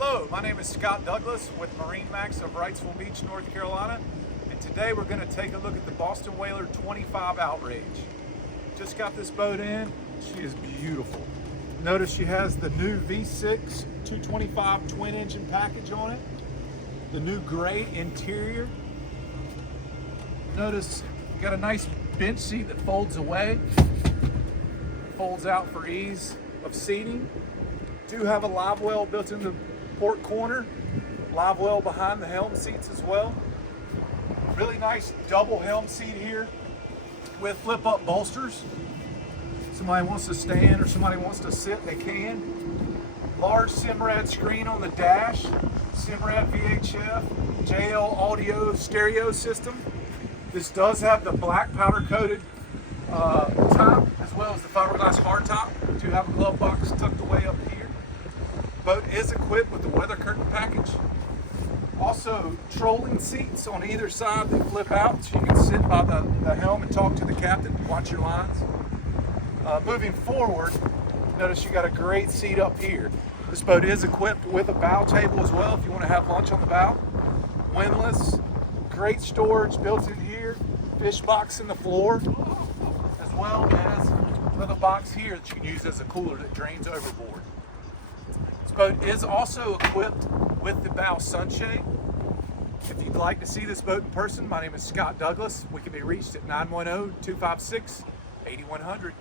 Hello, my name is Scott Douglas with MarineMax of Wrightsville Beach, North Carolina, and today we're going to take a look at the Boston Whaler 25 Outrage. Just got this boat in. She is beautiful. Notice she has the new V6 225 twin engine package on it, the new gray interior. Notice got a nice bench seat that folds away, folds out for ease of seating. Do have a live well built in the port corner, live well behind the helm seats as well. Really nice double helm seat here with flip up bolsters. Somebody wants to stand or somebody wants to sit, they can. Large Simrad screen on the dash, Simrad VHF, JL audio stereo system. This does have the black powder coated top as well as the fiberglass hardtop. We do have a glove box tucked away up here. Boat is equipped with the weather curtain package. Also trolling seats on either side that flip out so you can sit by the helm and talk to the captain, watch your lines. Moving forward, notice you got a great seat up here. This boat is equipped with a bow table as well if you want to have lunch on the bow. Windlass, great storage built in here, fish box in the floor, as well as another box here that you can use as a cooler that drains overboard. This boat is also equipped with the bow sunshade. If you'd like to see this boat in person, my name is Scott Douglas. We can be reached at 910-256-8100.